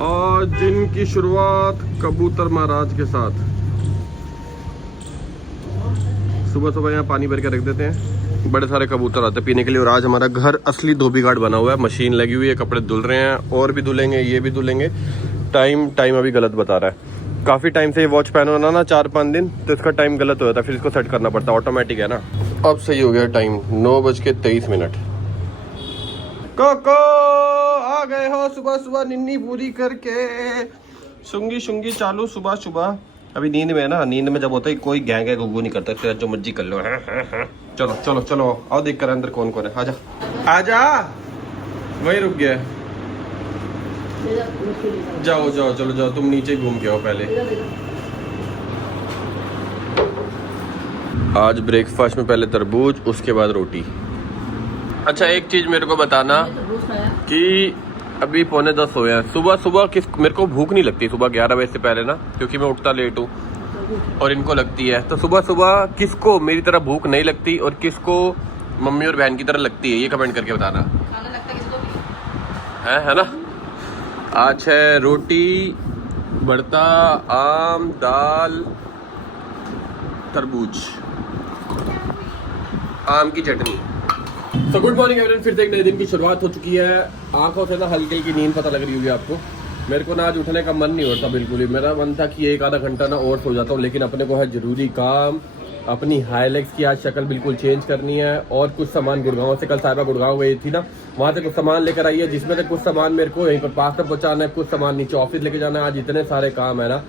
और दिन की शुरुआत कबूतर महाराज के साथ। सुबह सुबह यहाँ पानी भर के रख देते हैं, बड़े सारे कबूतर आते हैं पीने के लिए। और आज हमारा घर असली धोबी घाट बना हुआ है, मशीन लगी हुई है, कपड़े धुल रहे हैं और भी धुलेंगे, ये भी धुलेंगे। टाइम अभी गलत बता रहा है। काफ़ी टाइम से ये वॉच पहना होना ना 4-5 दिन, तो इसका टाइम गलत हो जाता है, फिर इसको सेट करना पड़ता है, ऑटोमेटिक है ना। अब सही हो गया टाइम, 9:23। कोको आ गए हो सुबह सुबह निन्नी पूरी करके, सुंगी शुंगी चालू सुबह सुबह। अभी नींद में है ना, नींद में जब होता है कोई गैंग गुगू नहीं करता, फिर जो मर्जी कर लो। चलो चलो चलो आओ देख कर अंदर कौन कौन है। आजा आजा, वही रुक गया। जाओ जाओ चलो जाओ, तुम नीचे घूम के आओ पहले। आज ब्रेकफास्ट में पहले तरबूज, उसके बाद रोटी। अच्छा एक चीज मेरे को बताना कि अभी 9:45 हो गया। सुबह सुबह मेरे को भूख नहीं लगती सुबह 11 बजे से पहले ना, क्योंकि मैं उठता लेट हूँ और इनको लगती है। तो सुबह सुबह किसको मेरी तरह भूख नहीं लगती और किसको मम्मी और बहन की तरह लगती है, ये कमेंट करके बताना। है ना। आज है रोटी, भरता, आम, दाल, तरबूज, आम की चटनी। तो गुड मॉर्निंग एवरीवन, फिर से एक नए दिन की शुरुआत हो चुकी है। आंखों से ना हल्की हल्की नींद पता लग रही होगी आपको। मेरे को ना आज उठने का मन नहीं होता बिल्कुल ही। मेरा मन था कि 1-आधा घंटा ना और सो जाता हूँ, लेकिन अपने को है जरूरी काम, अपनी हाईलेक्स की आज शक्ल बिल्कुल चेंज करनी है। और कुछ सामान गुड़गांव से, कल साहिबा गुड़गांव गई थी ना, वहाँ से कुछ सामान लेकर आई है, जिसमें से कुछ सामान मेरे को यहीं पर पास तक पहुँचाना है, कुछ सामान नीचे ऑफिस लेके जाना है। आज इतने सारे काम है ना,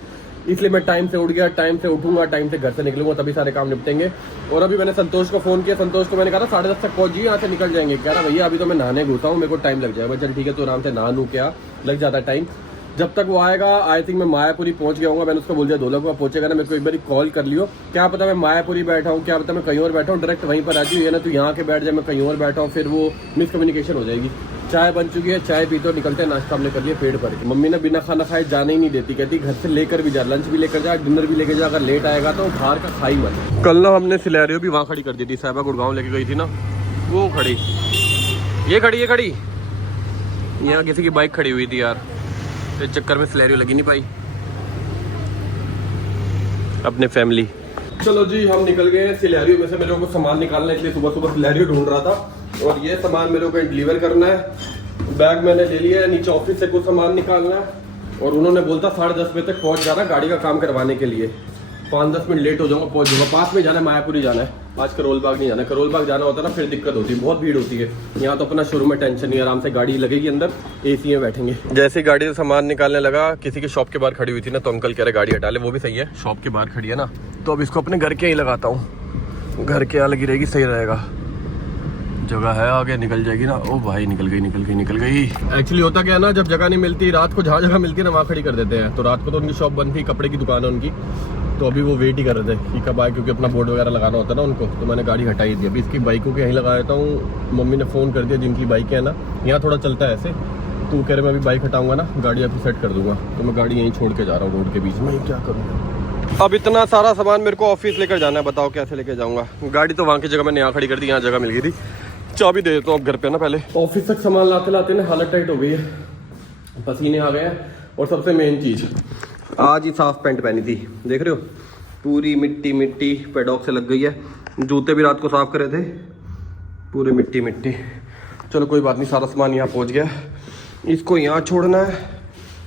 इसलिए मैं टाइम से उठ गया, टाइम से उठूंगा, टाइम से घर से निकलूंगा, तभी सारे काम निपटेंगे। और अभी मैंने संतोष को फोन किया, संतोष को मैंने कहा था 10:30 तक पहुंच जी, यहाँ से निकल जाएंगे। कह रहा भैया अभी तो मैं नहाने घुसा हूँ, मेरे को टाइम लग जाएगा। चल ठीक है, तो आराम से नहा लूँ, क्या लग जाता है टाइम। जब तक वो आएगा आई थिंक मैं मायापुरी पहुंच गया हूँ। मैंने उसको बोल दिया 2 लोग पहुंचेगा ना, मेरे को एक बार कॉल कर लियो। क्या पता मैं मायापुरी बैठा हूँ, क्या पता मैं कहीं और बैठा हूँ, डायरेक्ट वहीं पर आ जाइए ना, तो यहाँ के बैठ जाए, मैं कहीं और बैठा हूँ, फिर वो मिसकम्युनिकेशन हो जाएगी। चाय बन चुकी है, चाय पीते निकलते हैं, नाश्ता हमने कर लिया पेट भर के। मम्मी ने बिना खाना खाए जाने ही नहीं देती, कहती घर से लेकर भी जा, लंच भी लेकर जा, डिनर भी लेकर जा, अगर लेट आएगा तो बाहर का खाई मत। कल ना हमने सिलेरियो भी वहाँ खड़ी कर दी थी, साहिबा गुड़गांव लेके गई थी ना, वो खड़ी, ये खड़ी यहाँ किसी की बाइक खड़ी हुई थी यार, इस चक्कर में सिलेरियो लगी नहीं पाई अपने फैमिली। चलो जी हम निकल गए सिलेरियो में से। मेरे को सामान निकालना है, इसलिए सुबह सुबह सिलेरियो ढूंढ रहा था, और ये सामान मेरे को डिलीवर करना है। बैग मैंने ले लिया है, नीचे ऑफिस से कुछ सामान निकालना है, और उन्होंने बोलता 10:30 बजे तक पहुंच जाना गाड़ी का काम करवाने के लिए। 5-10 मिनट लेट हो जाऊंगा, पहुंच जाऊंगा। पास में जाना है, मायापुरी जाना है, आज करोल बाग नहीं जाना है। करोल बाग जाना होता है ना फिर दिक्कत होती है, बहुत भीड़ होती है। यहाँ तो अपना शुरू में टेंशन नहीं, आराम से गाड़ी लगेगी अंदर, एसी में बैठेंगे। जैसे गाड़ी से सामान निकालने लगा, किसी की शॉप के बाहर खड़ी हुई थी ना, तो अंकल कह रहे गाड़ी हटा ले, वो भी सही है, शॉप के बाहर खड़ी है ना, तो अब इसको अपने घर के ही लगाता हूँ, घर के यहाँ लगी रहेगी, सही रहेगा। जगह है आगे, निकल जाएगी ना। ओ भाई निकल गई। एक्चुअली होता क्या है ना, जब जगह नहीं मिलती रात को, जहाँ जगह मिलती है ना वहाँ खड़ी कर देते हैं। तो रात को तो उनकी शॉप बंद थी, कपड़े की दुकान है उनकी, तो अभी वो वेट ही कर रहे थे कि कब आए, क्योंकि अपना बोर्ड वगैरह लगाना होता है ना उनको। तो मैंने गाड़ी हटाई दी, अभी इसकी बाइकों के यहीं लगा देता हूँ। मम्मी ने फ़ोन कर दिया, जिनकी बाइक है ना, यहाँ थोड़ा चलता है ऐसे, तो कह रहे मैं अभी बाइक हटाऊंगा ना, गाड़ी आपको सेट कर दूंगा, तो मैं गाड़ी यहीं छोड़ के जा रहा हूँ रोड के बीच में। क्या करूँगा, अब इतना सारा सामान मेरे को ऑफिस लेकर जाना है, बताओ कैसे लेके जाऊँगा। गाड़ी तो वहाँ की जगह मैंने यहाँ खड़ी कर दी, यहाँ जगह मिल गई थी, चाबी दे देता हूँ अब घर पे ना। पहले ऑफिस तक सामान लाते लाते ना हालत टाइट हो गई है, पसीने आ गए हैं। और सबसे मेन चीज़, आज ही साफ पैंट पहनी थी, देख रहे हो पूरी मिट्टी पेडॉक से लग गई है। जूते भी रात को साफ करे थे, पूरी मिट्टी। चलो कोई बात नहीं, सारा सामान यहाँ पहुँच गया, इसको यहाँ छोड़ना है,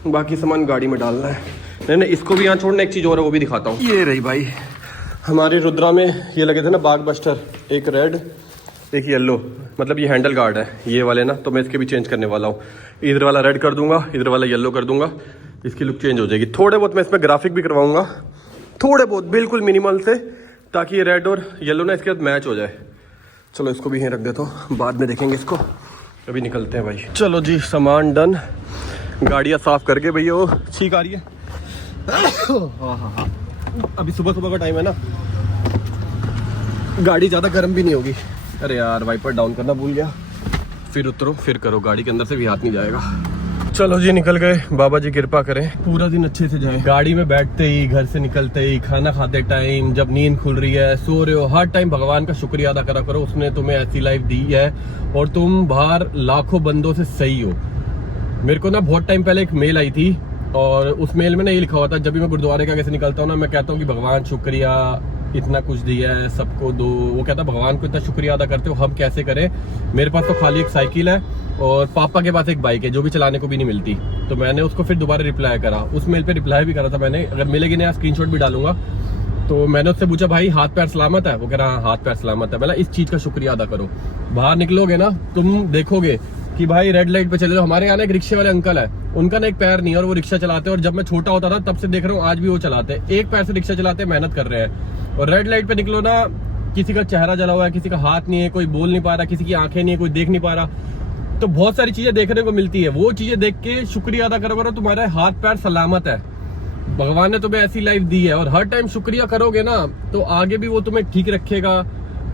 बाकी सामान गाड़ी में डालना है। नहीं इसको भी यहाँ छोड़ना। एक चीज़ और है, वो भी दिखाता हूँ। ये रही भाई हमारे रुद्रा में ये लगे थे ना बाग बस्टर, एक रेड एक येलो, मतलब ये हैंडल गार्ड है ये वाले ना, तो मैं इसके भी चेंज करने वाला हूँ। इधर वाला रेड कर दूंगा, इधर वाला येलो कर दूंगा, इसकी लुक चेंज हो जाएगी। थोड़े बहुत मैं इसमें ग्राफिक भी करवाऊंगा, थोड़े बहुत बिल्कुल मिनिमल से, ताकि ये रेड और येलो ना इसके साथ मैच हो जाए। चलो इसको भी यहीं रख देता हूँ, बाद में देखेंगे इसको, अभी निकलते हैं भाई। चलो जी सामान डन, गाड़ियाँ साफ करके भैया, वो छींक आ रही है। हाँ, अभी सुबह का टाइम है ना, गाड़ी ज़्यादा गर्म भी नहीं होगी। अरे यार वाइपर डाउन करना भूल गया, फिर उतरो फिर करो, गाड़ी के अंदर से भी हाथ नहीं जाएगा। चलो जी निकल गए, बाबा जी कृपा करें पूरा दिन अच्छे से जाए। गाड़ी में बैठते ही, घर से निकलते ही, खाना खाते टाइम, जब नींद खुल रही है, सो रहे हो, हर टाइम भगवान का शुक्रिया अदा करा करो, उसने तुम्हें ऐसी लाइफ दी है और तुम बाहर लाखों बंदों से सही हो। मेरे को ना बहुत टाइम पहले एक मेल आई थी और उस मेल में ना ये लिखा हुआ था, जब भी मैं गुरुद्वारे का कैसे निकलता हूँ ना, मैं कहता हूँ कि भगवान शुक्रिया, इतना कुछ दिया है सबको दो। वो कहता भगवान को इतना शुक्रिया अदा करते हो, हम कैसे करें। मेरे पास तो खाली एक साइकिल है और पापा के पास एक बाइक है जो भी चलाने को भी नहीं मिलती। तो मैंने उसको फिर दोबारा रिप्लाई करा, उस मेल पे रिप्लाई भी करा था मैंने, अगर मिलेगी ना स्क्रीनशॉट भी डालूंगा। तो मैंने उससे पूछा भाई हाथ पैर सलामत है? वो कह रहा हाँ हाथ पैर सलामत है। मतलब इस चीज का शुक्रिया अदा करो। बाहर निकलोगे ना तुम देखोगे कि भाई रेड लाइट पे चले जाओ। हमारे यहाँ एक रिक्शे वाले अंकल है, उनका ना एक पैर नहीं है और वो रिक्शा चलाते हैं। और जब मैं छोटा होता था तब से देख रहा हूँ आज भी वो चलाते हैं, एक पैर से रिक्शा चलाते हैं, मेहनत कर रहे हैं। और रेड लाइट पे निकलो ना, किसी का चेहरा जला हुआ है, किसी का हाथ नहीं है, कोई बोल नहीं पा रहा, किसी की आंखें नहीं है, कोई देख नहीं पा रहा। तो बहुत सारी चीजें देखने को मिलती है, वो चीजें देख के शुक्रिया अदा करो, तुम्हारे हाथ पैर सलामत है। भगवान ने तुम्हें ऐसी लाइफ दी है और हर टाइम शुक्रिया करोगे ना तो आगे भी वो तुम्हें ठीक रखेगा।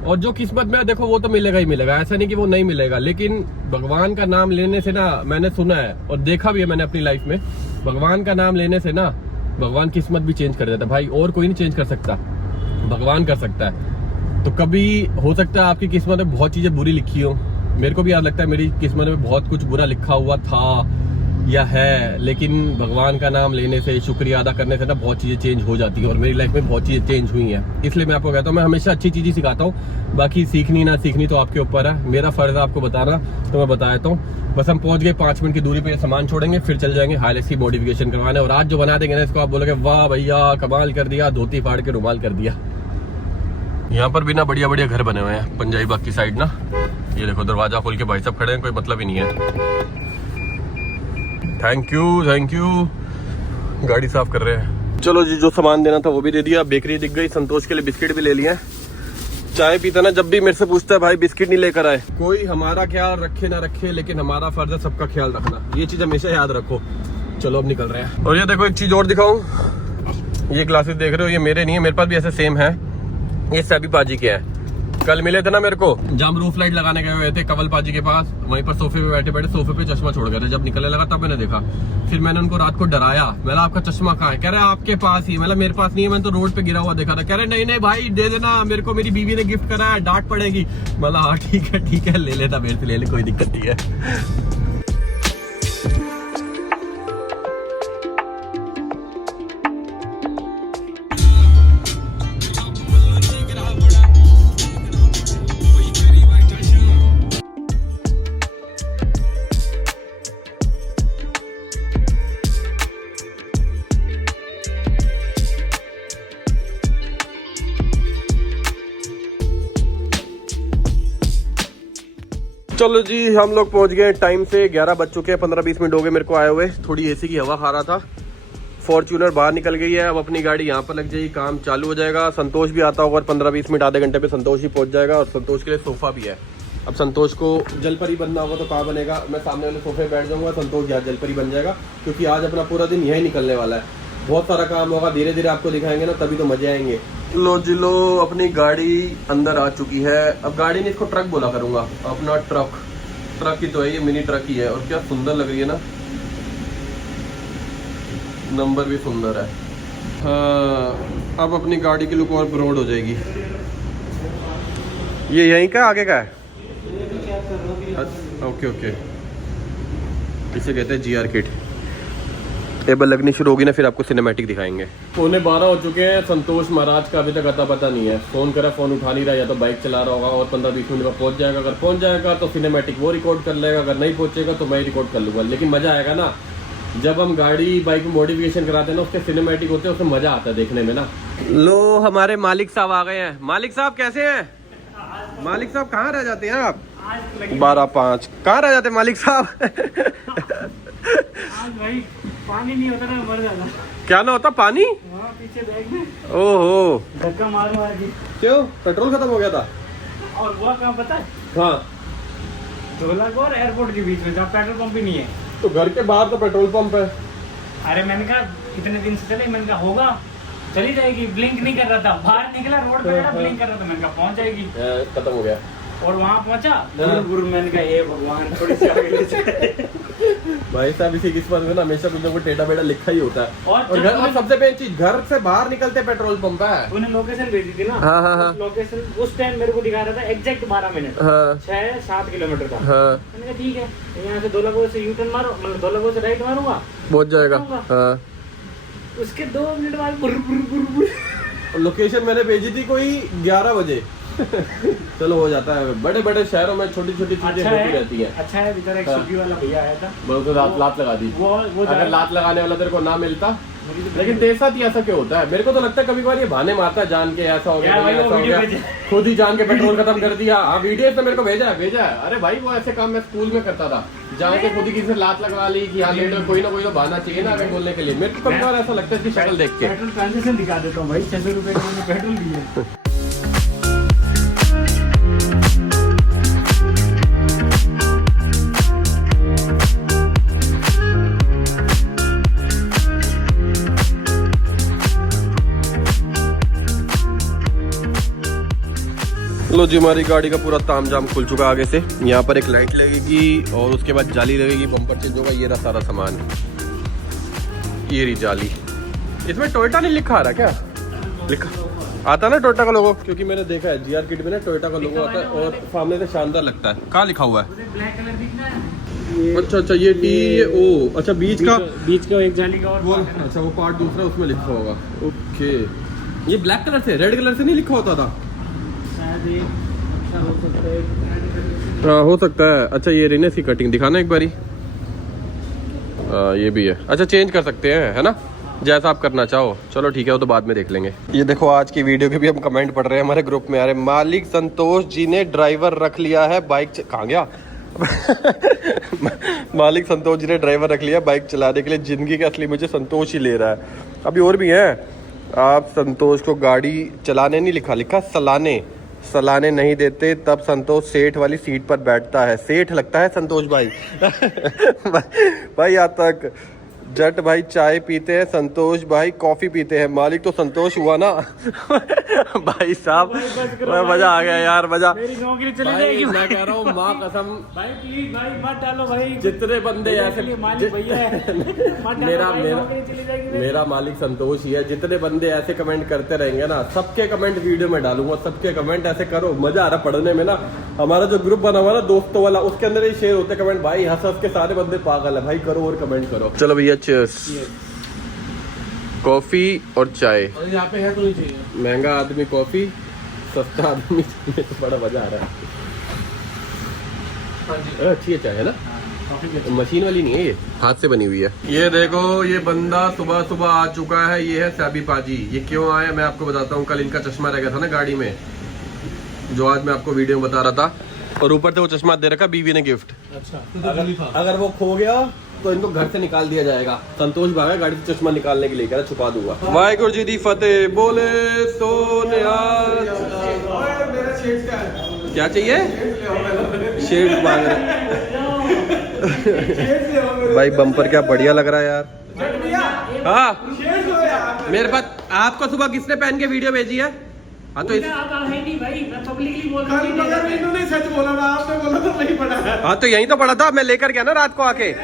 और जो किस्मत में देखो वो तो मिलेगा ही मिलेगा, ऐसा नहीं कि वो नहीं मिलेगा। लेकिन भगवान का नाम लेने से ना, मैंने सुना है और देखा भी है मैंने अपनी लाइफ में, भगवान का नाम लेने से ना भगवान किस्मत भी चेंज कर देता है भाई। और कोई नहीं चेंज कर सकता, भगवान कर सकता है। तो कभी हो सकता है आपकी किस्मत में बहुत चीजें बुरी लिखी हो, मेरे को भी याद लगता है मेरी किस्मत में बहुत कुछ बुरा लिखा हुआ था या है, लेकिन भगवान का नाम लेने से, शुक्रिया अदा करने से ना बहुत चीजें चेंज हो जाती है। और मेरी लाइफ में बहुत चीजें चेंज हुई हैं। इसलिए मैं आपको कहता हूँ मैं हमेशा अच्छी चीजें सिखाता हूँ, बाकी सीखनी ना सीखनी तो आपके ऊपर है। मेरा फर्ज है आपको बताना, तो मैं बता देता हूँ। बस हम पहुंच गए, 5 मिनट की दूरी पे सामान छोड़ेंगे, फिर चल जाएंगे हाईलेक्स की मॉडिफिकेशन करवाने। और आज जो बना देंगे ना इसको आप बोलोगे वाह भैया कमाल कर दिया, धोती फाड़ के रुमाल कर दिया। यहाँ पर भी ना बढ़िया बढ़िया घर बने हुए हैं पंजाबी बाग की साइड ना। ये देखो दरवाजा खोल के भाई साहब खड़े हैं, कोई मतलब ही नहीं है। थैंक यू गाड़ी साफ कर रहे हैं। चलो जी, जो सामान देना था वो भी दे दिया। बेकरी दिख गई, संतोष के लिए बिस्किट भी ले लिए। चाय पीता ना जब भी मेरे से पूछता है भाई बिस्किट नहीं लेकर आए। कोई हमारा ख्याल रखे ना रखे, लेकिन हमारा फर्ज है सबका ख्याल रखना, ये चीज हमेशा याद रखो। चलो अब निकल रहे हैं। और ये देखो एक चीज और दिखाऊं, ये ग्लासेस देख रहे हो, ये मेरे नहीं है, मेरे पास भी ऐसे सेम है। ये सभी पाजी के हैं। कल मिले थे ना मेरे को, जब हम रूफ लाइट लगाने गए हुए थे कवल पाजी के पास, वहीं पर सोफे पे बैठे बैठे सोफे पे चश्मा छोड़ गए थे। जब निकलने लगा तब मैंने देखा, फिर मैंने उनको रात को डराया, मैंने आपका चश्मा कहाँ है? कह रहे आपके पास ही। मतलब मेरे पास नहीं है, मैंने तो रोड पे गिरा हुआ देखा था। कह रहे नहीं नहीं भाई दे देना, मेरे को मेरी बीवी ने गिफ्ट करा है, डांट पड़ेगी। मतलब हाँ ठीक है ले लेता, मेरे से ले ले, कोई दिक्कत नहीं है। चलो जी हम लोग पहुंच गए टाइम से, 11 बज चुके हैं, 15-20 मिनट हो गए मेरे को आए हुए। थोड़ी एसी की हवा खा रहा था। फॉर्च्यूनर बाहर निकल गई है, अब अपनी गाड़ी यहाँ पर लग जाएगी, काम चालू हो जाएगा। संतोष भी आता होगा 15-20 मिनट, आधे घंटे पे संतोष ही पहुंच जाएगा। और संतोष के लिए सोफा भी है। अब संतोष को जलपरी बनना होगा तो कहाँ बनेगा, मैं सामने वाले सोफे पे बैठ जाऊंगा, संतोष यहाँ जलपरी बन जाएगा। क्योंकि आज अपना पूरा दिन यही निकलने वाला है, बहुत सारा काम होगा, धीरे धीरे आपको दिखाएंगे ना तभी तो मजे आएंगे। लो जी लो, अपनी गाड़ी अंदर आ चुकी है। अब गाड़ी ने इसको ट्रक बोला करूंगा, अपना ट्रक ही तो है, ये मिनी ट्रक ही है। और क्या सुंदर लग रही है ना, नंबर भी सुंदर है। हाँ, अब अपनी गाड़ी की लुक और ब्रॉड हो जाएगी। ये यहीं का आगे का है? ओके, इसे कहते हैं GR किट। टेबल लगनी शुरू होगी ना फिर आपको सिनेमैटिक दिखाएंगे। 11:15 हो चुके हैं, संतोष महाराज का अभी तक अता पता नहीं है। फोन करा, फोन उठा नहीं रहा, या तो बाइक चला रहा होगा। और 15-20 मिनट में पहुंच जाएगा। अगर पहुंच जाएगा तो सिनेमैटिक वो रिकॉर्ड कर लेगा, अगर नहीं पहुंचेगा तो मैं रिकॉर्ड कर लूंगा। लेकिन मजा आएगा ना, जब हम गाड़ी बाइक में मॉडिफिकेशन कराते हैं ना, उसके सिनेमैटिक होते हैं, उसमें मजा आता है देखने में ना। लो हमारे मालिक साहब आ गए हैं। मालिक साहब कैसे हैं? मालिक साहब कहाँ रह जाते हैं आप? 12-5 कहाँ रह जाते मालिक साहब? भाई पानी नहीं होता ना, मर जाता। क्या ना होता? पानी पीछे बैग में। ओहो, धक्का मार के। क्यों? पेट्रोल खत्म हो गया था? और वो कहाँ पता है? हाँ, ढोलक और एयरपोर्ट के बीच में, जहाँ पेट्रोल पंप ही नहीं है। तो घर के बाहर तो पेट्रोल पंप है। अरे मैंने कहा कितने दिन से चले, मैंने कहा होगा चली जाएगी। ब्लिंक नहीं कर रहा था, बाहर निकला रोड पे, ब्लिंक कर रहा था, मैंने कहा पहुंच जाएगी। खत्म हो गया। और वहाँ पहुँचा गुरु मैंने कहा ये भगवान थोड़ी सी आगे ले जाए। भाई साहब इसी किस्मत में ना हमेशा कुछ ना कुछ टेढ़ा बेड़ा लिखा ही होता है। और घर, और सबसे पहली चीज घर से बाहर निकलते पेट्रोल पंप है। उन्हें लोकेशन भेजी थी ना। हाँ हाँ हाँ। लोकेशन उस टाइम मेरे को दिखा रहा था एग्जैक्ट 12 मिनट। हाँ 6-7 किलोमीटर का। हाँ मैंने कहा ठीक है, यहाँ से धौलाकुआं से यू टर्न मारो, मतलब धौलाकुआं से राइट मारूंगा, पहुंच जाएगा। हाँ उसके 2 मिनट बाद बुर बुर बुर बुर। लोकेशन मैंने भेजी थी कोई 11 बजे। चलो हो जाता है, बड़े बड़े शहरों में छोटी छोटी चीजें होती रहती है। अच्छा है, इधर एक स्विगी वाला भैया आया था, मैं तो लात लगा दी। वो अगर लात लगाने वाला तेरे को ना मिलता, लेकिन तेरे साथ ही ऐसा क्यों होता है? मेरे को तो लगता है कभी कभार ये बहाने मारता है जान के, ऐसा हो गया ऐसा हो गया, खुद ही जान के पेट्रोल खत्म कर दिया। हाँ वीडियो से मेरे को भेजा है। अरे भाई वो ऐसे काम मैं स्कूल में करता था, जान के खुद ही किसी से लात लगवा ली कि हाँ लेटर कोई ना कोई तो बहाना चाहिए ना आगे बोलने के लिए। मेरे को कभी कभार ऐसा लगता है इसकी शक्ल देख के। पेट्रोल ट्रांजेक्शन दिखा देता हूँ भाई, 600 रुपए का मैंने पेट्रोल दिया। लो जी हमारी गाड़ी का पूरा तामझाम खुल चुका है आगे से। यहाँ पर एक लाइट लगेगी और उसके बाद जाली लगेगी, बम्पर चेंज होगा। ये रहा सारा सामान, ये रही जाली। इसमें टोयोटा नहीं लिखा आ रहा क्या? लिखा आता ना टोयोटा का लोगो, क्योंकि मैंने देखा है जीआर किट में ना टोयोटा का लोगो आता है और सामने से शानदार लगता है। कहाँ लिखा हुआ है? ब्लैक कलर दिखना है। अच्छा ये टी, ये ओ अच्छा बीच का एक जाली का और अच्छा वो पार्ट दूसरा उसमें लिखा होगा। ओके ये ब्लैक कलर से, रेड कलर से नहीं लिखा होता था? अच्छा हो सकता है। हाँ हो सकता है। अच्छा ये रिने सी कटिंग दिखाना एक बारी। ये भी है। अच्छा चेंज कर सकते हैं है ना, जैसा आप करना चाहो। चलो ठीक है वो तो बाद में देख लेंगे। ये देखो आज की वीडियो के भी हम कमेंट पढ़ रहे हैं हमारे ग्रुप में। अरे मालिक संतोष जी ने ड्राइवर रख लिया है, बाइक कहाँ गया? मालिक संतोष जी ने ड्राइवर रख लिया बाइक चलाने के लिए, जिंदगी के असली मुझे संतोष ही ले रहा है। अभी और भी है। आप संतोष को गाड़ी चलाने नहीं लिखा सलाने नहीं देते, तब संतोष सेठ वाली सीट पर बैठता है। सेठ लगता है संतोष भाई। भाई यहाँ तक जट भाई चाय पीते हैं, संतोष भाई कॉफी पीते हैं। मालिक तो संतोष हुआ ना। भाई साहब मजा आ गया यार, मजा। मेरी नौकरी चली जाएगी। मैं कह रहा हूँ माँ कसम, भाई प्लीज भाई मत डालो भाई। जितने बंदे ऐसे मेरा मालिक संतोष ही है। जितने बंदे ऐसे कमेंट करते रहेंगे ना, सबके कमेंट वीडियो में डालूंगा। सबके कमेंट ऐसे करो, मजा आ रहा पढ़ने में ना। हमारा जो ग्रुप बना हुआ ना दोस्तों वाला, उसके अंदर ही शेयर होते कमेंट। भाई हंस हंस के सारे बंदे पागल है भाई, करो और कमेंट करो। चलो भैया चीयर्स। कॉफी और चाय। यहाँ पे है तो नहीं चाहिए। महंगा आदमी कॉफी, सस्ता आदमी चाय। तो बड़ा मजा आ रहा है। अच्छी है चाय है ना, मशीन वाली नहीं है, ये हाथ से बनी हुई है। ये देखो ये बंदा सुबह सुबह आ चुका है। ये है सैबी पाजी। ये क्यों आया मैं आपको बताता हूँ। कल इनका चश्मा रह गया था ना गाड़ी में, जो आज मैं आपको वीडियो में बता रहा था। और ऊपर से वो चश्मा दे रखा बीवी ने गिफ्ट। अच्छा अगर वो खो गया तो इनको घर से निकाल दिया जाएगा। संतोष भागा गाड़ी से चश्मा निकालने के लिए, कह रहा छुपा दूंगा। वाहिगुरु जी दी फतेह, बोले सो निहाल। क्या चाहिए? शेड मांग रहे भाई। बम्पर क्या बढ़िया लग रहा है यार। हाँ मेरे पास आपको सुबह किसने पहन के वीडियो भेजी है? हाँ तो हाँ तो यही तो पड़ा था, मैं लेकर गया ना रात को आके।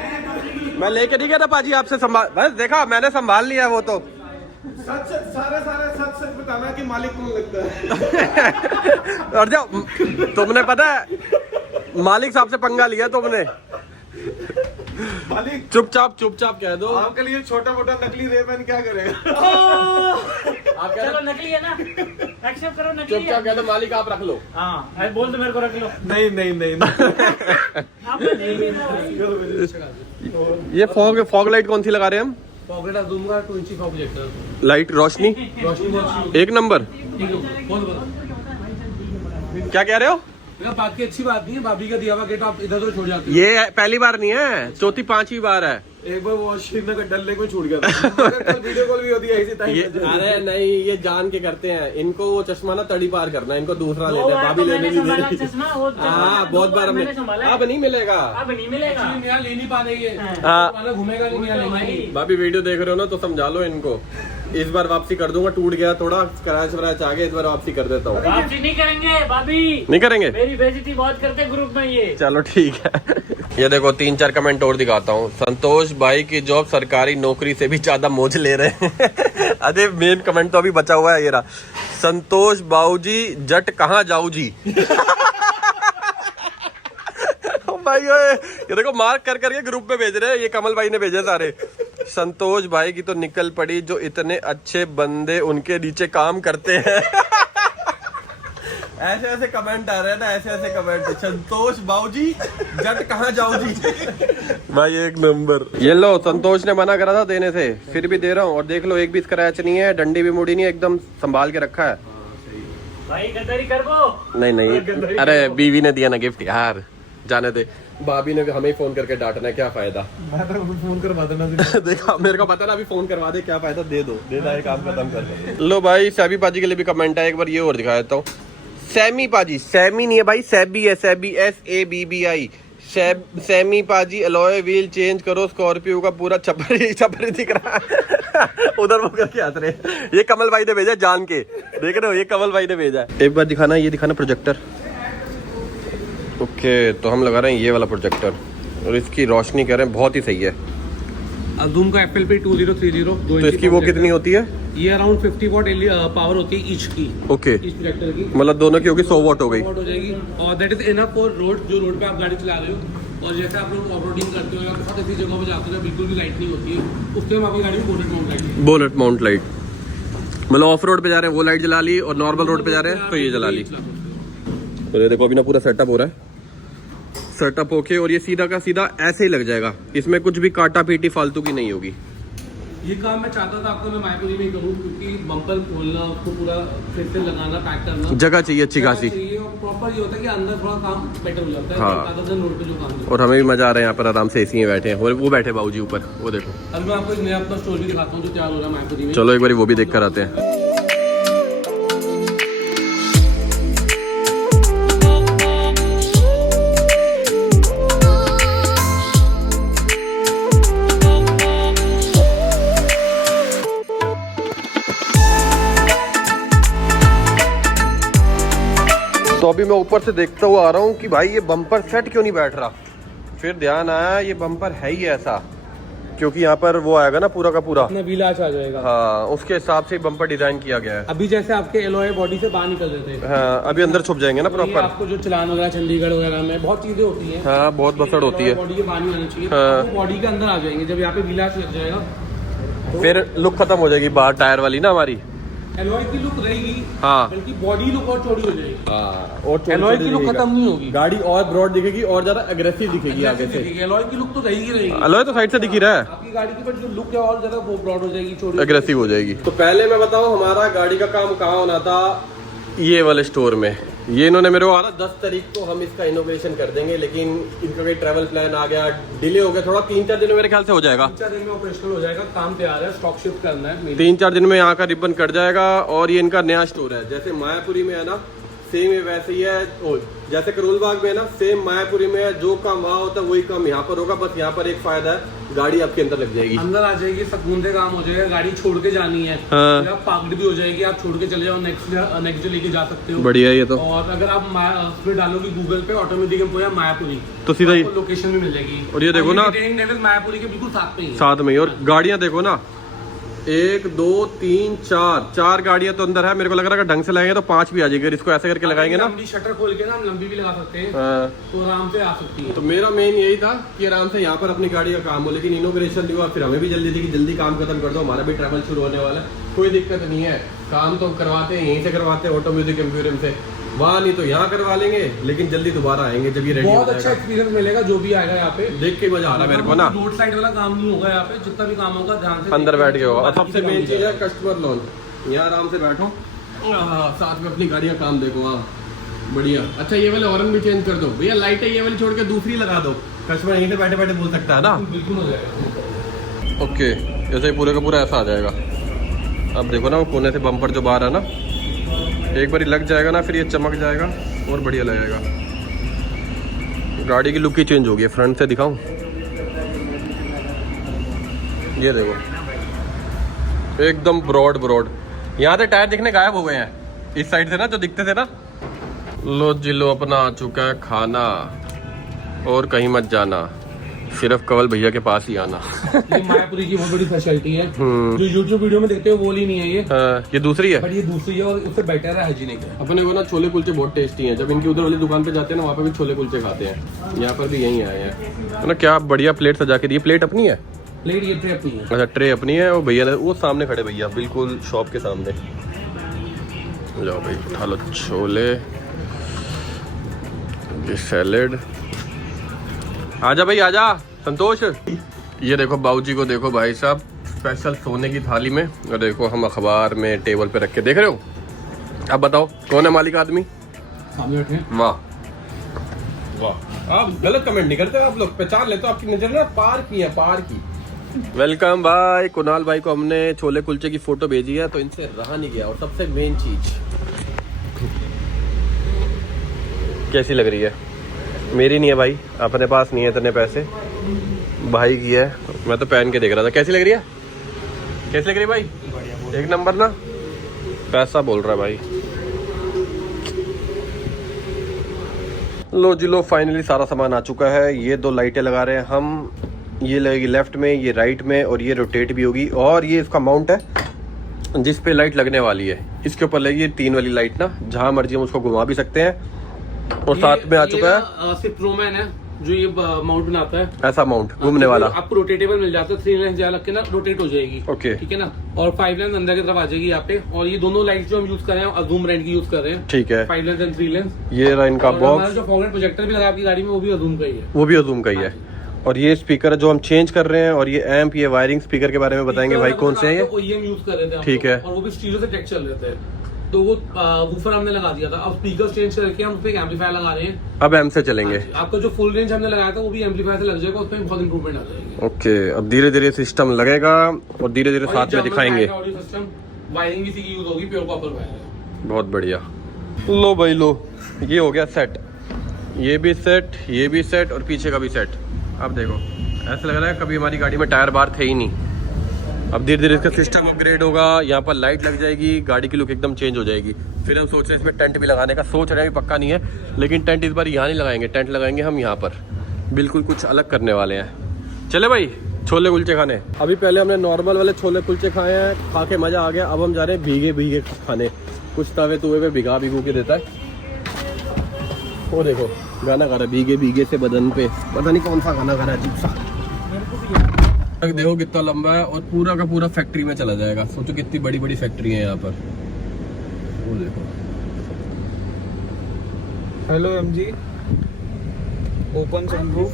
मैं लेकर नहीं गया था पाजी आपसे संभाल, बस देखा मैंने संभाल लिया। वो तो सच सच बताना कि मालिक कौन लगता है। और जाओ, तुमने पता है मालिक साहब से पंगा लिया तुमने। मालिक चुपचाप कह दो। आपके लिए छोटा मोटा नकली रेबन क्या करेगा? आप चलो नकली है ना, एक्सेप्ट करो नकली। चुपचाप कह दो मालिक आप रख लो। हाँ बोल दो मेरे को रख लो। नहीं आपने नहीं भेजा भाई। ये फॉग लाइट कौन सी लगा रहे हैं हम? पॉकेट दूंगा 2 इंची का प्रोजेक्टर। लाइट रोशनी एक नंबर। क्या कह रहे हो? बात की अच्छी बात नहीं है, भाभी का दिया हुआ गेट आप इधर तो छोड़ जाते हो। ये पहली बार नहीं है, चौथी पांचवी बार है। एक बार वो श्रीनगर डल लेक में छूट गया था। वीडियो कॉल भी होती है ऐसी टाइम। अरे नहीं ये जान के करते हैं। इनको वो चश्मा ना तड़ी पार करना है, इनको दूसरा लेना है। भाभी लेने नहीं दे रही। हाँ बहुत बार हमने। अब नहीं मिलेगा, अब नहीं मिलेगा। ले नहीं पा रही है, हाँ घूमेगा नहीं। भाभी वीडियो देख रहे हो ना तो समझा लो इनको। इस बार वापसी कर दूंगा, टूट गया थोड़ा, क्रैच व्रैच आ गया, इस बार वापसी कर देता हूँ। वापसी नहीं करेंगे भाभी, नहीं करेंगे? मेरी बेइज्जती बहुत करते ग्रुप में ये। चलो ठीक है। ये देखो 3-4 कमेंट और दिखाता हूँ। संतोष भाई की जॉब सरकारी नौकरी से भी ज्यादा मौज ले रहे हैं। अरे मेन कमेंट तो अभी बचा हुआ है ये रहा। संतोष बाबूजी जट कहाँ जाऊ जी। भाई ये देखो मार्क कर करके ग्रुप में भेज रहे हैं, ये कमल भाई ने भेजे सारे। संतोष भाई की तो निकल पड़ी, जो इतने अच्छे बंदे उनके नीचे काम करते हैं। ऐसे ऐसे कमेंट आ रहे हैं ना, ऐसे ऐसे कमेंट। संतोष बाबूजी जट कहाँ जाओ जी। भाई एक नंबर। ये लो, संतोष ने मना करा था देने से, फिर भी दे रहा हूँ। और देख लो एक भी स्क्रैच नहीं है, डंडी भी मुड़ी नहीं है, एकदम संभाल के रखा है। भाई गद्दारी कर वो। नहीं, अरे बीवी ने दिया ना गिफ्ट यार, जाने दे। भाभी ने हमें फोन करके डांटना है, क्या फायदा। मैं तो फोन करवा देना। देखा, मेरे को पता ना, अभी फोन करवा दे, क्या फायदा। दे दो, दे दे, काम खत्म कर दो। लो भाई, सैबी पाजी के लिए भी कमेंट है, एक बार ये और दिखा देता हूँ। सैमी पाजी, सैमी नहीं है भाई, सैबी है, सैबी SABBI। सैमी पाजी अलॉय व्हील चेंज करो, स्कॉर्पियो का पूरा छपरी दिख रहा है। उधर वो करके हंस रहे। ये कमल भाई ने भेजा जान के, देख रहे हो, ये कमल भाई ने भेजा। एक बार दिखाना, ये दिखाना प्रोजेक्टर। ओके, तो हम लगा रहे हैं ये वाला प्रोजेक्टर, और इसकी रोशनी कह रहे हैं बहुत ही सही है। Zoom का FLP 2030 तो इसकी वो कितनी होती है? ये अराउंड 50 वॉट पावर होती है ईच की। ओके, इस प्रोजेक्टर की मतलब दोनों की होगी 100 वॉट हो गई। वॉट हो जाएगी, और that is enough for road, जो रोड पे आप गाड़ी चला रहे हो। और जैसे आप लोग ऑफ रोडिंग करते हो या बहुत ऐसी जगह पे जाते हो बिल्कुल भी लाइट नहीं होती है, उस टाइम आपकी गाड़ी में बुलेट माउंट लाइट, मतलब ऑफ रोड पे जा रहे हैं वो लाइट जला ली, और नॉर्मल रोड पे जा रहे हैं तो ये जला ली। तो ये देखो अभी ना पूरा सेटअप हो रहा है, सेटअप होके, और ये सीधा का सीधा ऐसे ही लग जाएगा। इसमें कुछ भी काटा पीटी फालतू की नहीं होगी। ये काम मैं चाहता था आपको मैं मायापुरी में करूँ, क्योंकि बम्पर खोलना, उसको पूरा फिर से लगाना, पैक करना, जगह चाहिए अच्छी खासी। प्रॉपर ये होता है कि अंदर थोड़ा काम बेटर हो जाता है। हाँ। अदर देन रोड पे जो काम। और हमें भी मजा आ रहा है यहाँ पर आराम से एसी में बैठे हैं, और वो बैठे बाबूजी ऊपर, वो देखो। अभी मैं आपको एक नया अपना स्टोर भी दिखाता हूँ जो तैयार हो रहा है मायापुरी में। चलो एक बार वो भी देख कर आते हैं। तो अभी मैं ऊपर से देखता हुआ आ रहा हूँ कि भाई ये बम्पर सेट क्यों नहीं बैठ रहा। फिर ध्यान आया ये बम्पर है ही ऐसा, क्योंकि यहाँ पर वो आएगा ना पूरा का पूरा व्हील आर्च आ जाएगा। हाँ, उसके हिसाब से बम्पर डिजाइन किया गया है। अभी जैसे आपके एलॉय बॉडी से बाहर निकल रहे थे, हाँ, अभी अंदर छुप जाएंगे ना प्रॉपर। आपको जो चलान वगैरह चंडीगढ़ वगैरह में बहुत चीजें होती हैं। हाँ, बहुत बसड़ होती है। बॉडी के बाहर नहीं आना चाहिए, हाँ। वो बॉडी के अंदर आ जाएंगे। जब यहाँ पे व्हील आर्च लग जाएगा फिर लुक खत्म हो जाएगी बाहर टायर वाली ना हमारी। एलॉय की लुक रहेगी, हाँ, बल्कि बॉडी लुक और चौड़ी हो जाएगी। हाँ, और एलॉय की लुक खत्म नहीं होगी, गाड़ी और ब्रॉड दिखेगी और ज्यादा अग्रेसिव दिखेगी आगे से। एलॉय की लुक तो रहेगी। एलॉय तो साइड से दिख ही रहा है, आपकी गाड़ी की बट जो लुक है और ज्यादा वो ब्रॉड हो जाएगी, चौड़ी अग्रेसिव हो जाएगी। तो पहले मैं बताऊं हमारा गाड़ी का काम कहाँ होना था, ये वाले स्टोर में। ये इन्होंने मेरे को आ रहा 10 तारीख को हम इसका इनोवेशन कर देंगे, लेकिन इनका कोई ट्रैवल प्लान आ गया, डिले हो गया थोड़ा। 3-4 दिन में मेरे ख्याल से हो जाएगा, 3-4 दिन में ऑपरेशनल हो जाएगा। काम तैयार है, स्टॉक शिफ्ट करना है। 3-4 दिन में यहाँ का रिबन कट जाएगा। और ये इनका नया स्टोर है, जैसे मायापुरी में है ना सेम ये वैसे ही है। जैसे करोल बाग में है ना, सेम मायापुरी में है। जो काम वहाँ होता है वही काम यहाँ पर होगा। बस यहाँ पर एक फायदा है, गाड़ी आपके अंदर लग जाएगी, अंदर आ जाएगी, सकून काम हो जाएगा। गाड़ी छोड़ के जानी है, हाँ। आप पागड़ भी हो जाएगी, आप छोड़ के चले जाओ, नेक्स्ट डे लेके जा सकते हो। बढ़िया है ये तो। और अगर आप उसमें डालोगे गूगल पे ऑटोमेटिक मायापुरी, तो सीधा ही लोकेशन भी मिल जाएगी। और ये देखो ना, मायापुरी के बिल्कुल साथ में ही, साथ में ही। और गाड़ियां देखो ना, 1 2 3 4 गाड़ियां तो अंदर है। मेरे को लग रहा है ढंग से लगाएंगे तो 5 भी आ जाएगी। इसको ऐसे करके लगाएंगे ना, शटर खोल के ना हम लंबी भी लगा सकते हैं, हाँ। तो आराम से आ सकती है। तो मेरा मेन यही था कि आराम से यहाँ पर अपनी गाड़ी का काम हो, लेकिन इनोग्रेशन हुआ, फिर हमें भी जल्दी थी कि जल्दी काम खत्म कर दो, हमारा भी ट्रैवल शुरू होने वाला है। कोई दिक्कत नहीं है, काम तो करवाते हैं, यहीं से करवाते हैं, ऑटो म्यूजिक एम्पोरियम से। वहाँ नहीं तो यहाँ करवा लेंगे, लेकिन जल्दी दोबारा आएंगे जब ये रेडी हो जाएगा। बहुत अच्छा एक्सपीरियंस मिलेगा जो भी आएगा यहाँ पे, देख के मजा आ रहा है मेरे को ना। रोड साइड वाला काम नहीं होगा यहाँ पे, जितना भी काम होगा ध्यान से अंदर बैठ के होगा। और सबसे मेन चीज है कस्टमर लोन। यहाँ आराम से बैठो, साथ में अपनी गाड़ी का काम देखो। हाँ, बढ़िया। अच्छा, ये वाले हॉर्न भी चेंज कर दो भैया, लाइटें ये वाली छोड़ के दूसरी लगा दो, कस्टमर यहीं से बैठे बैठे बोल सकता है ना। बिल्कुल हो जाएगा। ओके, जैसे पूरे का पूरा ऐसा आ जाएगा। अब देखो ना, वो कोने से बम्पर जो बाहर है ना, एक बार लग जाएगा ना, फिर ये चमक जाएगा और बढ़िया लगेगा। गाड़ी की लुक ही चेंज होगी। फ्रंट से दिखाऊं, ये देखो एकदम ब्रॉड ब्रॉड। यहाँ से टायर दिखने गायब हो गए हैं, इस साइड से ना जो दिखते थे ना। लो जी लो, अपना आ चुका है खाना, और कहीं मत जाना, सिर्फ कवल भैया के पास ही आना। ये मायापुरी की बहुत बड़ी स्पेशलिटी है, जो यूट्यूब वीडियो में देखते हो वो ही नहीं है ये। ये दूसरी है, बट ये दूसरी है और उससे बेटर है, हाइजीनिक है। अपने को ना छोले कुलचे बहुत टेस्टी हैं। जब इनकी उधर वाली दुकान पे जाते हैं ना, वहाँ पे भी छोले कुलचे खाते हैं। यहाँ पर भी यहीं आए हैं ना। क्या बढ़िया प्लेट सजा के दी। प्लेट अपनी है? प्लेट ये ट्रे अपनी है। अच्छा, ट्रे अपनी है। और भैया ने वो सामने खड़े, भैया बिल्कुल शॉप के सामने। लो भाई उठा लो छोले, ये सैलेड। आजा भाई आजा संतोष। ये देखो बाबूजी को, देखो भाई साहब स्पेशल सोने की थाली में, और देखो हम अखबार में टेबल पे रख के देख रहे हो। अब बताओ कौन है मालिक आदमी? सामने बैठे हैं। वाह वाह, आप गलत कमेंट नहीं करते, आप लोग पहचान लेते हो। आपकी नजर ना पार की है, पार की। वेलकम भाई। कुणाल भाई को हमने छोले कुलचे की फोटो भेजी है, तो इनसे रहा नहीं गया। और सबसे मेन चीज कैसी लग रही है? मेरी नहीं है भाई, अपने पास नहीं है इतने पैसे, भाई की है। मैं तो पहन के देख रहा था। कैसी लग रही है? कैसी लग रही है भाई? एक नंबर ना। पैसा बोल रहा है भाई। लो जी लो, फाइनली सारा सामान आ चुका है। ये 2 लाइटें लगा रहे हैं हम, ये लगेगी लेफ्ट में, ये राइट में, और ये रोटेट भी होगी। और ये इसका माउंट है जिस पे लाइट लगने वाली है। इसके ऊपर लगी 3 वाली लाइट ना, जहाँ मर्जी हम उसको घुमा भी सकते हैं। और साथ में आ चुका है सिर्फ प्रोमैन है जो ये माउंट बनाता है, ऐसा माउंट घूमने वाला। आपको रोटेटेबल मिल जाता है। 3 लाइन जहाँ लग के ना रोटेट हो जाएगी। ओके ठीक है ना। और 5 लाइन अंदर की तरफ आ जाएगी यहाँ पे। और ये दोनों लाइट जो हम यूज कर रहे हैं अजूम ब्रांड की यूज कर रहे हैं। ठीक है, 5 लाइन एंड 3 लाइन। ये रहा इनका बॉक्स। जो फॉरवर्ड प्रोजेक्टर भी लगा आपकी गाड़ी में वो भी अजूम का ही है। वो भी अजूम का ही है। और ये स्पीकर जो हम चेंज कर रहे हैं, और ये एम्प, ये वायरिंग स्पीकर के बारे में बताएंगे भाई कौन से हैं ये। OEM यूज कर रहे थे ठीक है। और वो भी स्टीरियो से टेक चल रहे थे, तो वो वूफर हमने लगा दिया था। अब स्पीकर चेंज करके हम उसपे एक एम्पलीफायर लगा रहे हैं। अब एम से चलेंगे। आपका जो फुल रेंज हमने लगाया था वो भी एम्पलीफायर से लग जाएगा, उसमें बहुत इंप्रूवमेंट आ जाएगी। ओके, अब धीरे धीरे सिस्टम लगेगा और धीरे धीरे साथ में दिखाएंगे। वायरिंग भी इसी की यूज होगी, प्योर कॉपर वायर है। बहुत बढ़िया। लो भाई लो, ये हो गया सेट। ये भी सेट, ये भी सेट, और पीछे का भी सेट। अब देखो ऐसा लग रहा है कभी हमारी गाड़ी में टायर बार थे ही नहीं। अब धीरे धीरे इसका सिस्टम अपग्रेड होगा, यहाँ पर लाइट लग जाएगी, गाड़ी की लुक एकदम चेंज हो जाएगी। फिर हम सोच रहे हैं इसमें टेंट भी लगाने का, सोच रहे हैं, पक्का नहीं है, लेकिन टेंट इस बार यहाँ नहीं लगाएंगे, टेंट लगाएंगे हम यहाँ पर। बिल्कुल कुछ अलग करने वाले हैं। चले भाई छोले कुलचे खाने। अभी पहले हमने नॉर्मल वाले छोले कुलचे खाए हैं, खा के मजा आ गया। अब हम जा रहे हैं भीगे भीगे खाने। कुछ तवे तुवे पे भिगो के देता है। वो देखो गाना गा रहा है, भीगे भीगे से बदन पे, पता नहीं कौन सा गाना गा रहा है, अजीब सा। देखो कितना लंबा है, और पूरा का पूरा फैक्ट्री में चला जाएगा। सोचो कितनी बड़ी बड़ी फैक्ट्री है यहाँ पर। वो देखो। Hello MG, open sunroof.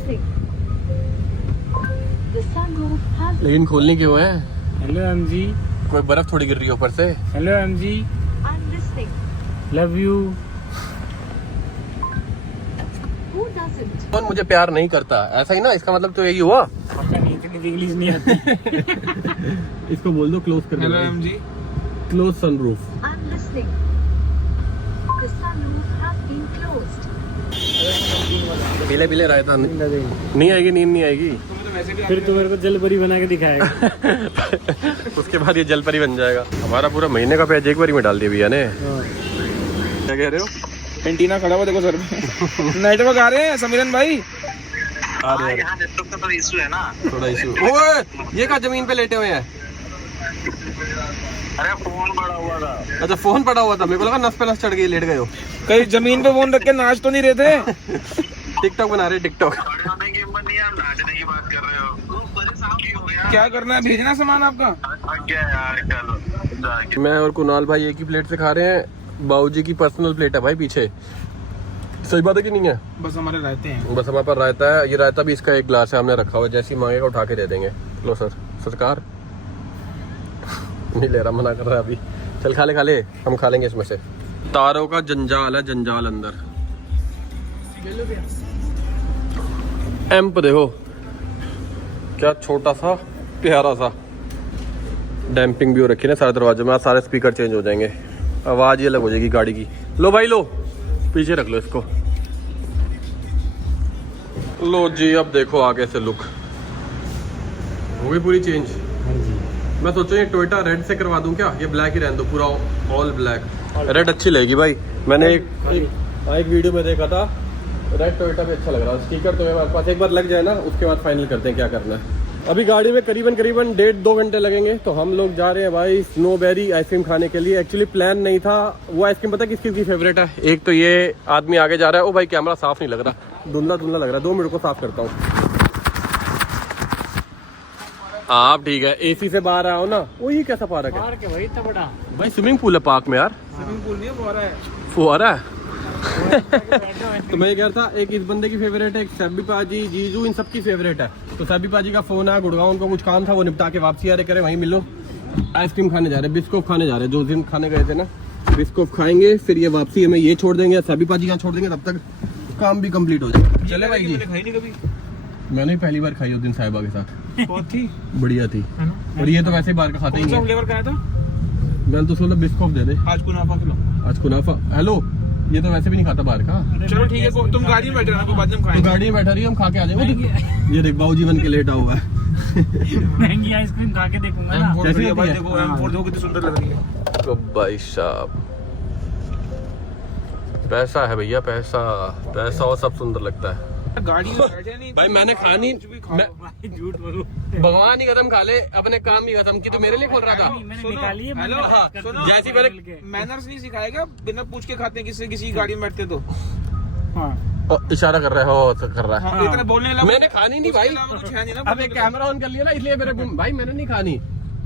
लेकिन खोलनी क्यों है? हेलो MG, कोई बर्फ थोड़ी गिर रही है ऊपर से। Hello MG, love you. कौन मुझे प्यार नहीं करता, ऐसा ही ना, इसका मतलब तो यही हुआ। इंग्लिश नहीं आती। इसको बोल दो क्लोज कर। Hello MG, close sunroof. पीले पीले रायता नहीं आएगी, नींद नहीं आएगी। फिर तो मेरे को जलपरी बना के दिखाएगा। उसके बाद ये जलपरी बन जाएगा। हमारा पूरा महीने का पैज एक बारी में डाल दिया भैया ने। क्या कह रहे हो? एंटीना खड़ा हुआ देखो सर पे। नेटवर्क आ रहे हैं समीरन भाई। यहाँ नेटवर्क का थोड़ा इशू है ना। थोड़ा इशू। ओए ये क्या जमीन पे लेटे हुए हैं? अरे फोन पड़ा हुआ था। अच्छा फोन पड़ा हुआ था, मेरे को लगा नस पे नस चढ़ गई, लेट गए हो। कहीं जमीन पे फोन रख के नाच तो नहीं रहे थे? टिकटॉक बना रहे, टिकटॉक। बड़े होने की हिम्मत नहीं है, आप नाचने की बात कर रहे हो। हो गया। क्या करना है, भेजना सामान आपका? क्या यार, चलो। मैं और कुणाल भाई एक ही प्लेट से खा रहे हैं। बाबूजी की पर्सनल प्लेट है भाई पीछे। सही बात है कि नहीं है? बस हमारे रहते हैं। बस हमारे पास रायता है। ये रायता भी इसका एक ग्लास है, हमने रखा हुआ है, जैसे ही मांगेगा उठा के दे देंगे। लो सर। सरकार नहीं ले रहा, मना कर रहा है अभी। चल खा ले, हम खा लेंगे इसमें से। तारों का जंजाल है, जंजाल अंदर। एम्प देखो क्या छोटा सा प्यारा सा। डैम्पिंग भी हो रखी है ना सारे दरवाजे में। सारे स्पीकर चेंज हो जाएंगे, आवाज ही अलग हो जाएगी गाड़ी की। लो भाई लो, पीछे रख लो इसको। लो जी, अब देखो आगे से लुक हो गई पूरी चेंज। मैं सोचा ये टोयोटा रेड से करवा दूं क्या, ये ब्लैक ही रहने दो पूरा ऑल ब्लैक। रेड अच्छी लगेगी भाई, मैंने एक वीडियो में देखा था, रेड टोयोटा भी अच्छा लग रहा है। स्टिकर तो हमारे पास एक बार लग जाए ना, उसके बाद फाइनल करते हैं क्या करना है। अभी गाड़ी में करीबन 1.5-2 घंटे लगेंगे, तो हम लोग जा रहे हैं भाई स्नोबेरी आइसक्रीम खाने के लिए। एक्चुअली प्लान नहीं था, वो आइसक्रीम पता किस की फेवरेट है। एक तो ये आदमी आगे जा रहा है, ओ भाई कैमरा साफ नहीं लग रहा, धुंधला धुंधला लग रहा है, 2 मिनट को साफ करता हूँ। आप ठीक है, एसी से बाहर आओ ना। वो ये कैसा पार्क है पार्क है भाई, इतना बड़ा। भाई? स्विमिंग पूल है पार्क में यार। स्विमिंग पूल नहीं है, फुहारा है। फुहारा है। तो मैं कह रहा था, एक इस बंदे की फेवरेट है, एक सैबी पाजी, जीजू, इन सबकी फेवरेट है। तो सैबी पाजी का फोन है गुड़गांव, उनको कुछ काम था, वो निपटा के वापसी आ रहे, करे वहीं मिलो। आइसक्रीम खाने जा रहे, बिस्कोफ खाने जा रहे, जो दिन खाने गए थे ना, बिस्कोफ खाएंगे, फिर ये वापसी हमें ये छोड़ देंगे, सैबी पाजी यहाँ छोड़ देंगे, तब तक काम भी कंप्लीट हो जाएगा। चले भाई जी। खाई नहीं कभी, मैंने पहली बार खाई उस दिन साहिबा के साथ, बहुत थी बढ़िया थी। और ये तो वैसे ही बाहर का खाते ही नहीं। फ्लेवर का आया था? मैंने तो सोचा बिस्कोफ दे दे आज कुनाफा खिलाओ। आज कुनाफा। हेलो, ये तो वैसे भी नहीं खाता बाहर का। चलो ठीक है, तुम गाड़ी में बैठे रहना, बाद में हम तो खाएंगे। गाड़ी में बैठा रही, हम खा के आ जाएंगे। ये देख बाबूजी बन के लेटा हुआ है। महंगी आइसक्रीम खा के देखूंगा ना। कैसी होती है? देखो M4 देखो कितनी सुंदर लग रही है। तो भाई साहब, पैसा है भैया, पैसा पैसा और सब सुंदर लगता है। गाड़ी में बैठे नहीं भाई मैंने खानी, झूठ बोलो, भगवान ही खत्म खा ले, अपने काम भी खत्म की, तो मेरे लिए खोल रहा था। मैंने निकाली है। हेलो, हाँ, सुनो, जैसी मैंने मैनर्स नहीं सिखाएगा, बिना पूछ के खाते हैं किसी किसी की गाड़ी में बैठते तो। हाँ, इशारा कर रहा है, हो कर रहा है। हाँ, इतना बोलने लगा। मैंने खानी नहीं भाई, कुछ है नहीं ना। अब एक कैमरा ऑन कर लिया ना, इसलिए मेरे भाई मैंने नहीं खानी।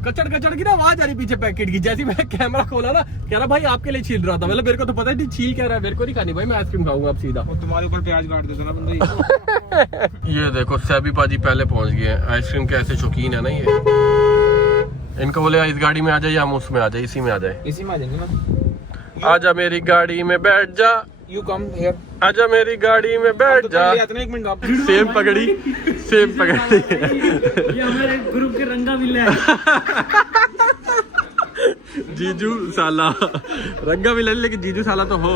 कचड़ कचड़ की ना आवाज आ रही पीछे पैकेट की, जैसे मैं कैमरा खोला ना, कह रहा भाई आपके लिए छील रहा था। मतलब मेरे को तो पता नहीं छील क्या रहा है, मेरे को नहीं खानी भाई, मैं आइसक्रीम खाऊंगा अब सीधा। और तुम्हारे ऊपर प्याज काट देता ना बंदा। ये देखो सैबी पाजी पहले पहुंच गए हैं, आइसक्रीम के ऐसे शौकीन है ना ये। इनको बोले इस गाड़ी में आ जाए या हम उसमें आ जाए, इसी में आ जाए। इसी में आ जाएंगे ना। आजा मेरी गाड़ी में बैठ जा, यू कम हियर। आजा मेरी गाड़ी में बैठ जा। एक मिनट आप। सेम पकड़ी, सेम पकड़ी। ये हमारे ग्रुप के रंगा बिल्ला है। जीजू साला, रंगा भी ले, लेकिन जीजू साला तो हो।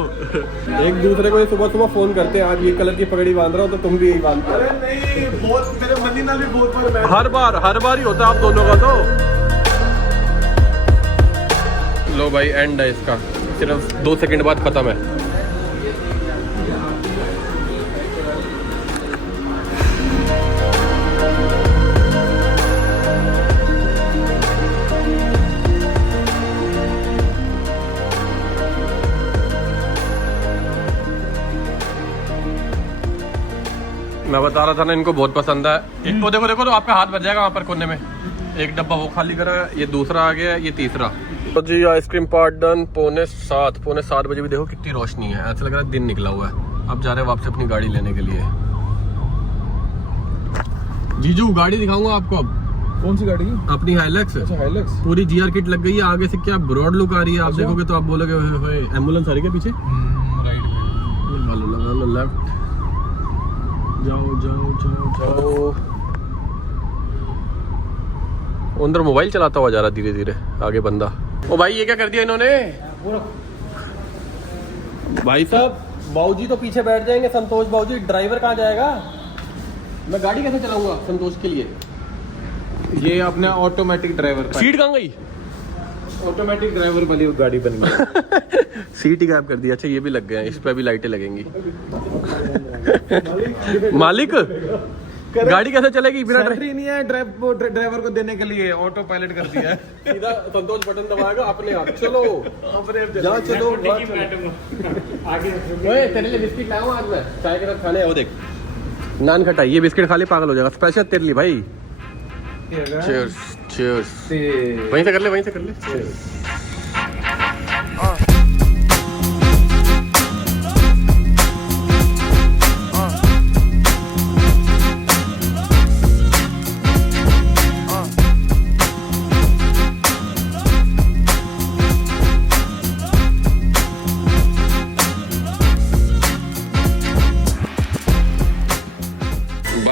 एक दूसरे को सुबह सुबह फोन करते हैं, आज ये कलर की पगड़ी बांध रहा हो तो तुम भी यही बांध। अरे नहीं, बहुत मेरे मदीना भी बहुत बार हर बार ही होता है आप दोनों का तो। लो भाई एंड है इसका, सिर्फ 2 सेकंड बाद खत्म है। मैं बता रहा था ना, इनको बहुत पसंद है। एक तो देखो तो आपका हाथ बच जाएगा वहाँ पर कोने में। एक डब्बा वो खाली करा है, ये दूसरा आ गया है, ये तीसरा। तो जी आइसक्रीम पार्ट डन। 6:45 बजे भी देखो कितनी रोशनी है, ऐसा लग रहा है दिन निकला हुआ है। अब जा रहे हैं वापस अपनी गाड़ी लेने के लिए। जीजू गाड़ी दिखाऊंगा आपको अब। कौन सी गाड़ी? अपनी हाइलक्स। हाइलक्स। पूरी जीआर किट लग गई है, आगे से क्या ब्रॉड लुक आ रही है। आप देखोगे तो आप बोलोगे एम्बुलेंस आ रही है पीछे। राइट में लेफ्ट जाओ। अंदर मोबाइल चलाता हुआ जा रहा धीरे धीरे आगे बंदा। ओ भाई ये क्या कर दिया इन्होंने? भाई साहब, बाबूजी तो पीछे बैठ जाएंगे। संतोष बाबूजी, ड्राइवर कहाँ जाएगा? मैं गाड़ी कैसे चलाऊंगा संतोष के लिए? ये अपने ऑटोमेटिक ड्राइवर। सीट कहाँ गई? ऑटोमेटिक ड्राइवर वाली गाड़ी बन गई। सीट ही गायब कर दिया। अच्छा ये भी लग गए हैं, इस पे भी लाइटें लगेंगी। मालिक गाड़ी कैसे चलेगी बिना बैटरी नहीं है ड्राइवर को देने के लिए, ऑटो पायलट कर दिया है। सीधा संतोष बटन दबाएगा अपने आप। चलो जहाँ चलो वहाँ चलो। ओए तेरे लिए बिस्किट लाऊं आज मैं, चाय के साथ खाने। वो देख नान खटाई, ये बिस्किट खा ले पागल हो जाएगा, स्पेशल तेरे लिए भाई। Cheers cheers. वहीं से कर ले, वहीं से कर ले।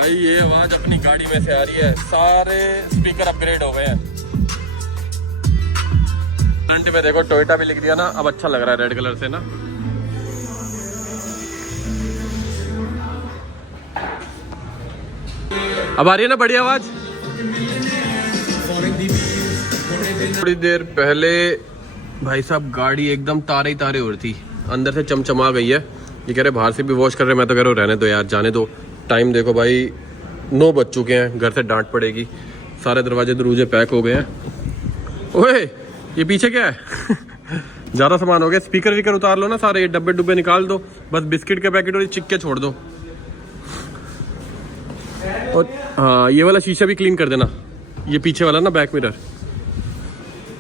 ये आवाज अपनी गाड़ी में से आ रही है, सारे स्पीकर अपग्रेड हो गए हैं। फ्रंट में देखो टोयोटा भी लिख दिया ना, अब अच्छा लग रहा है रेड कलर से ना। अब आ रही है ना बड़ी आवाज। थोड़ी देर पहले भाई साहब गाड़ी एकदम तारे ही तारे हो रही थी, अंदर से चमचमा गई है। ये कह रहे बाहर से भी वॉश कर रहे हैं, मैं तो कह रहा हूँ रहने दो यार, जाने दो। टाइम देखो भाई 9 बज चुके हैं, घर से डांट पड़ेगी। सारे दरवाजे दरूजे पैक हो गए हैं। ओए ये पीछे क्या है? ज़्यादा सामान हो गया। स्पीकर वीकर उतार लो ना सारे, ये डब्बे डुब्बे निकाल दो, बस बिस्किट के पैकेट और ये चिक्के छोड़ दो। और हाँ ये वाला शीशा भी क्लीन कर देना, ये पीछे वाला ना बैक मिरर।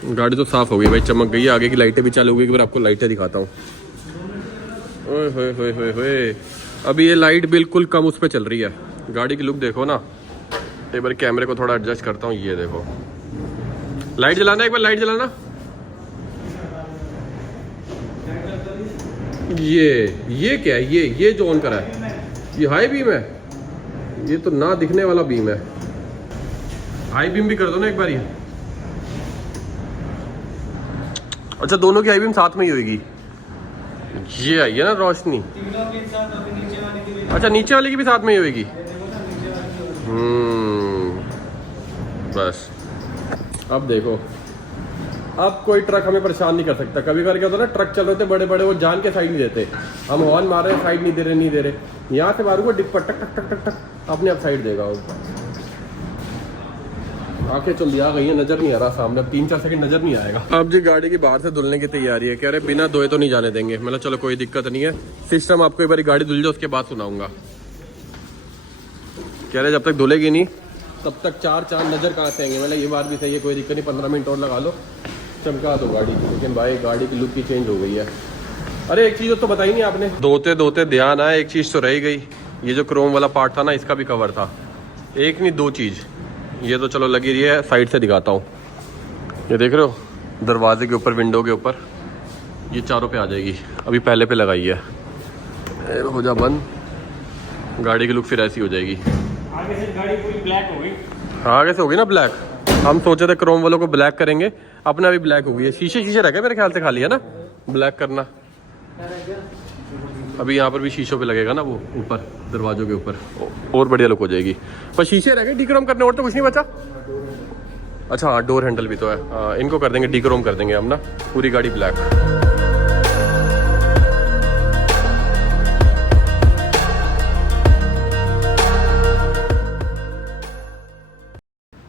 गाड़ी तो साफ हो गई भाई, चमक गई है। आगे की लाइटें भी चालू हो गई, फिर आपको लाइटें दिखाता हूँ। ओए होए होए होए होए, अभी ये लाइट बिल्कुल कम उस पर चल रही है। गाड़ी की लुक देखो ना, एक बार कैमरे को थोड़ा एडजस्ट करता हूँ। ये देखो लाइट जलाना, एक बार लाइट जलाना। ये क्या है? ये जो ऑन करा है ये हाई बीम है, ये तो ना दिखने वाला बीम है। हाई बीम भी कर दो ना एक बार ये। अच्छा दोनों की हाई बीम साथ में ही होगी। ये आई है ना रोशनी। अच्छा नीचे वाली की भी साथ में ही होगी। बस अब देखो, अब कोई ट्रक हमें परेशान नहीं कर सकता। कभी कभी क्या होता है ना, ट्रक चल रहे थे बड़े बड़े, वो जान के साइड नहीं देते। हम हॉर्न मार रहे हैं, साइड नहीं दे रहे। यहाँ से मारूंगा डिप पर टक टक टक टक टक, अपने आप साइड देगा। आंखें चल आ गई है, नजर नहीं आ रहा सामने, 3-4 सेकंड नजर नहीं आएगा। अब जी गाड़ी की बाहर से धुलने की तैयारी है, कह रहे बिना धोए तो नहीं जाने देंगे। मतलब चलो कोई दिक्कत नहीं है, सिस्टम आपको एक बार गाड़ी धुल जाए उसके बाद सुनाऊंगा। कह रहे जब तक धुलेगी नहीं तब तक 4 चांद नजर कहाँ से आएंगे। मतलब ये बात भी सही है, कोई दिक्कत नहीं, 15 मिनट और लगा लो, चमका दो गाड़ी। लेकिन भाई गाड़ी की लुक ही चेंज हो गई है। अरे एक चीज तो बताई नहीं आपने, धोते ध्यान आया, एक चीज तो रह गई। ये जो क्रोम वाला पार्ट था ना, इसका भी कवर था। एक नहीं 2 चीज, ये तो चलो लगी रही है। साइड से दिखाता हूँ, ये देख रहे हो दरवाजे के ऊपर, विंडो के ऊपर, ये चारों पे आ जाएगी। अभी पहले पे लगाई है, हो जा बंद। गाड़ी की लुक फिर ऐसी हो जाएगी। आगे से गाड़ी पूरी ब्लैक हो गई। हाँ आगे से होगी ना ब्लैक। हम सोचे थे क्रोम वालों को ब्लैक करेंगे, अपना भी ब्लैक हो गई है। शीशे रह गए मेरे ख्याल से खाली, है ना ब्लैक करना। अभी यहाँ पर भी शीशों पे लगेगा ना, वो ऊपर दरवाजों के ऊपर, और बढ़िया लुक हो जाएगी। पर शीशे रह गए डीक्रोम करने, और तो कुछ नहीं बचा। अच्छा हाँ डोर हैंडल भी तो है, इनको कर देंगे डीक्रोम कर देंगे हम ना, पूरी गाड़ी ब्लैक।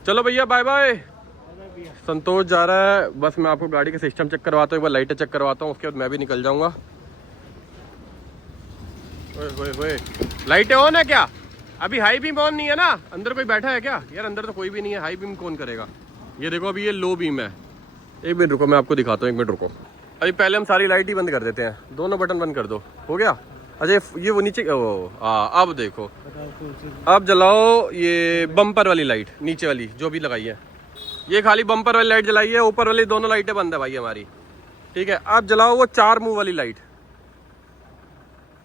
चलो भैया बाय बाय। संतोष जा रहा है, बस मैं आपको गाड़ी का सिस्टम चेक करवाता हूँ, एक बार लाइटें चेक करवाता हूँ, उसके बाद मैं भी निकल जाऊंगा। लाइटें ऑन है क्या? अभी हाई बीम ऑन नहीं है ना? अंदर कोई बैठा है क्या? यार अंदर तो कोई भी नहीं है, हाई बीम कौन करेगा? ये देखो अभी ये लो बीम है। एक मिनट रुको, मैं आपको दिखाता हूँ, 1 मिनट रुको। अभी पहले हम सारी लाइट ही बंद कर देते हैं, दोनों बटन बंद कर दो, हो गया। अच्छा ये वो नीचे, अब देखो, अब जलाओ ये बम्पर वाली लाइट, नीचे वाली जो भी लगाई है। ये खाली बम्पर वाली लाइट जलाई है, ऊपर वाली दोनों लाइटें बंद है भाई हमारी, ठीक है। अब जलाओ वो 4 मुंह वाली लाइट,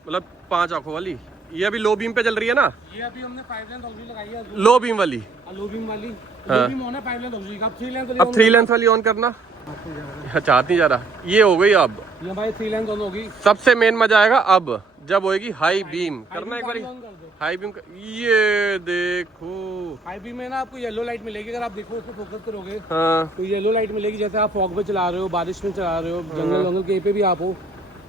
मतलब 5 आंखों वाली। ये अभी लो बीम पे चल रही है ना, ये अभी हमने 5 लेंथ ऑक्सीजन लगाई है, लो बीम वाली। लो बीम वाली, हाँ। लो बीम ऑन है, 5 लेंथ ऑक्सीजन। अब 3 लेंथ वाली ऑन करना। अच्छा नहीं जा रहा, ये हो गई। अब ये भाई 3 लेंथ ऑन होगी। सबसे मेन मजा आएगा अब जब होएगी हाई बीम। करना एक बार हाई बीम। ये देखो हाई बीम में ना आपको येलो लाइट मिलेगी, अगर आप देखो उसको फोकस करोगे। हाँ तो येलो लाइट मिलेगी, जैसे आप फॉग में चला रहे हो, बारिश में चला रहे हो, जंगल कहीं पे भी आप हो,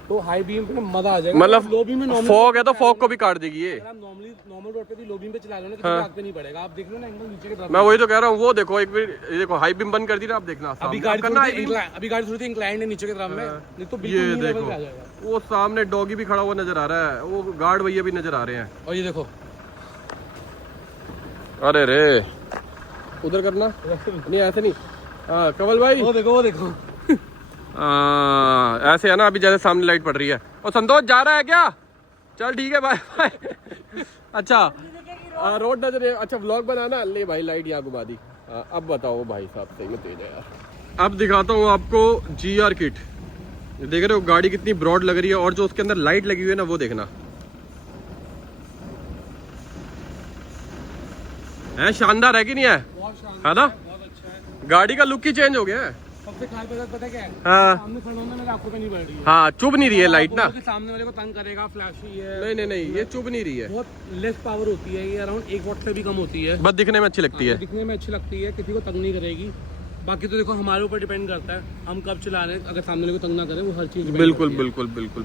तो हाई बीम पे मजा आ जाएगा। मतलब लो बीम में फॉग है तो फॉग को भी काट देगी ये। अगर आप नॉर्मल रोड पे भी लो बीम पे चला रहे हो ना, किसी आग पे नहीं पड़ेगा। आप देख लो ना एंगल नीचे के तरफ। मैं वही तो कह रहा हूँ, वो देखो एक मिनट, देखो हाई बीम बंद कर दी ना, आप देखना अभी गाड़ी थोड़ी सी इंक्लाइंड है नीचे की तरफ में, नहीं तो बिल्कुल ये नीचे देखो आ जाएगा। वो सामने डॉगी भी खड़ा हुआ नजर आ रहा है, वो गार्ड भैया भी नजर आ रहे हैं। और ये देखो, अरे रे उधर करना नहीं, ऐसे नहीं। हाँ कमल भाई वो देखो ऐसे है ना, अभी जैसे सामने लाइट पड़ रही है। और संतोष जा रहा है क्या? चल ठीक है बाय बाय। अच्छा रोड नजर, अच्छा व्लॉग बनाना। ले भाई लाइट यहाँ घुमा दी। अब बताओ भाई साहब, सही में तेज है यार। अब दिखाता हूँ आपको GR किट। देख रहे हो गाड़ी कितनी ब्रॉड लग रही है, और जो उसके अंदर लाइट लगी हुई है ना, वो देखना है, शानदार है कि नहीं है? है ना, गाड़ी का लुक ही चेंज हो गया है। सबसे खास बात पता क्या है? हाँ सामने खड़ा होना मेरे आंखों पे नहीं बढ़ रही है। हाँ चुभ नहीं रही है लाइट ना, सामने वाले को तंग करेगा, फ्लैशी है। नहीं ये चुभ नहीं रही है। बहुत लेस पावर होती है, ये अराउंड 1 वाट से भी कम होती है। बस दिखने में अच्छी लगती है। दिखने में अच्छी लगती है, किसी को तंग नहीं करेगी। बाकी तो देखो हमारे ऊपर डिपेंड करता है, हम कब चला रहे हैं। अगर सामने वाले को तंग ना करें, वो हर चीज़ depend बिल्कुल करती है। बिल्कुल बिल्कुल।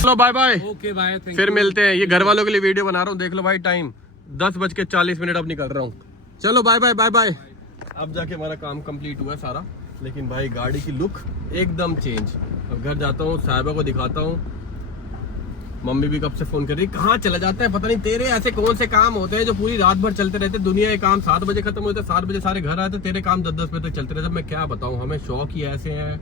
चलो bye bye. Okay bye, thank फिर यू। मिलते हैं। ये घर वालों के लिए वीडियो बना रहा हूँ, देख लो भाई टाइम 10:40 अब निकल रहा हूँ। चलो बाय बाय बाय बाय। अब जाके हमारा काम कंप्लीट हुआ है सारा, लेकिन भाई गाड़ी की लुक एकदम चेंज। अब घर जाता हूँ, साहिबा को दिखाता हूँ। मम्मी भी कब से फोन कर रही, कहाँ चला जाता है, पता नहीं तेरे ऐसे कौन से काम होते हैं जो पूरी रात भर चलते रहते। दुनिया के काम 7 बजे खत्म होते, 7 बजे सारे घर आते, तेरे काम 10-10 बजे तक चलते रहते। मैं क्या बताऊँ, हमें शौक ही ऐसे हैं।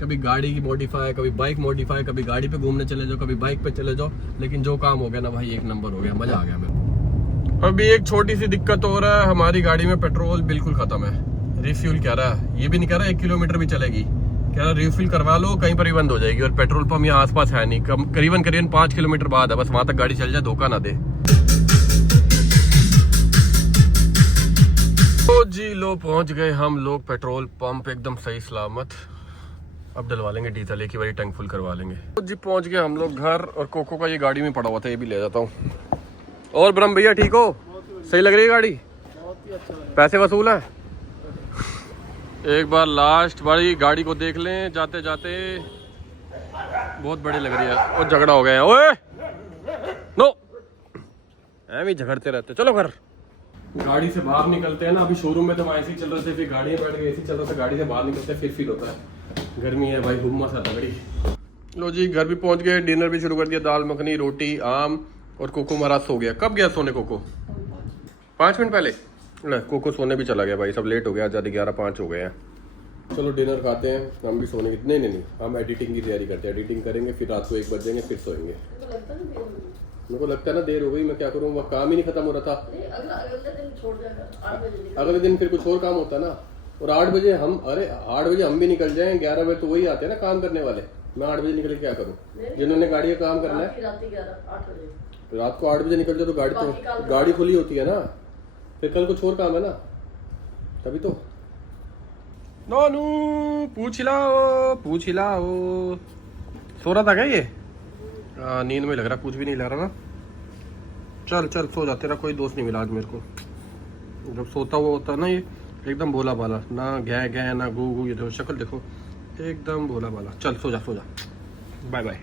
कभी गाड़ी की मॉडिफाई, कभी बाइक मॉडिफाई, कभी गाड़ी पे घूमने चले जाओ, कभी बाइक पे चले जाओ। लेकिन जो काम हो गया ना भाई, एक नंबर हो गया, मजा आ गया मेरे। अभी एक छोटी सी दिक्कत हो रहा है, हमारी गाड़ी में पेट्रोल बिल्कुल खत्म है। रिफ्यूल कह रहा है, ये भी नहीं कह रहा 1 किलोमीटर भी चलेगी, कह रहा रिफ्यूल करवा लो, कहीं पर ही बंद हो जाएगी। और पेट्रोल पंप यहाँ आसपास है नहीं, करीबन 5 किलोमीटर बाद है, बस वहां तक गाड़ी चल जाए, धोखा ना दे। तो जी लो पहुंच गए हम लोग पेट्रोल पंप, एकदम सही सलामत। अब डलवा लेंगे डीजल, एक ही बारी टैंक फुल करवा लेंगे। तो जी पहुंच गए हम लोग घर, और कोको का ये गाड़ी में पड़ा हुआ था, ये भी ले जाता हूँ। और ब्रह्म भैया ठीक हो? सही लग रही है गाड़ी? पैसे वसूल है? एक बार लास्ट बारी गाड़ी को देख लें जाते जाते, बहुत बड़ी लग रही है। और झगड़ा हो गया, ओए नो ऐਵੇਂ झगड़ते रहते। चलो घर। गाड़ी से बाहर निकलते हैं ना, अभी शोरूम में तो हम ऐसे ही चल रहे थे, फिर गाड़ी में बैठ गए, ऐसे ही चल रहा था, गाड़ी से बाहर निकलते फिर फील होता है गर्मी है भाई, हुम्मस है तगड़ी। लो जी घर भी पहुंच गए, डिनर भी शुरू कर दिया, दाल मखनी, रोटी, आम, और कोको महाराज सो गया। कब गया सोने कोको? 5 मिनट पहले। ले कोको सोने भी चला गया भाई, सब लेट हो गया, आजादी 11:05 हो गए हैं। चलो डिनर खाते हैं, हम भी सोने की नहीं, हम एडिटिंग की तैयारी करते हैं, एडिटिंग करेंगे, फिर रात को 1 बज जाएंगे, फिर सोएंगे। मेरे को लगता है ना देर हो गई, मैं क्या करूँ, वो काम ही नहीं खत्म हो रहा था। अगले दिन फिर कुछ और काम होता ना। और 8 बजे हम, अरे 8 बजे हम भी निकल जाएं, 11 बजे तो वही आते हैं ना काम करने वाले। मैं 8 बजे निकल के क्या करूँ, जिन्होंने गाड़ी का काम करना है। रात को 8 बजे निकल जाओ तो गाड़ी खुली होती है ना, फिर कल कुछ और काम है ना, तभी तो। नानू पूछ लाओ। सो रहा था क्या ये? नींद में लग रहा, कुछ भी नहीं लग रहा ना। चल सो जा, तेरा कोई दोस्त नहीं मिला आज मेरे को। जब सोता हुआ होता है ना ये, एकदम भोला भाला, ना गै ना गू, ये देखो शक्ल देखो, एकदम भोला भाला। चल सो जा। Bye bye.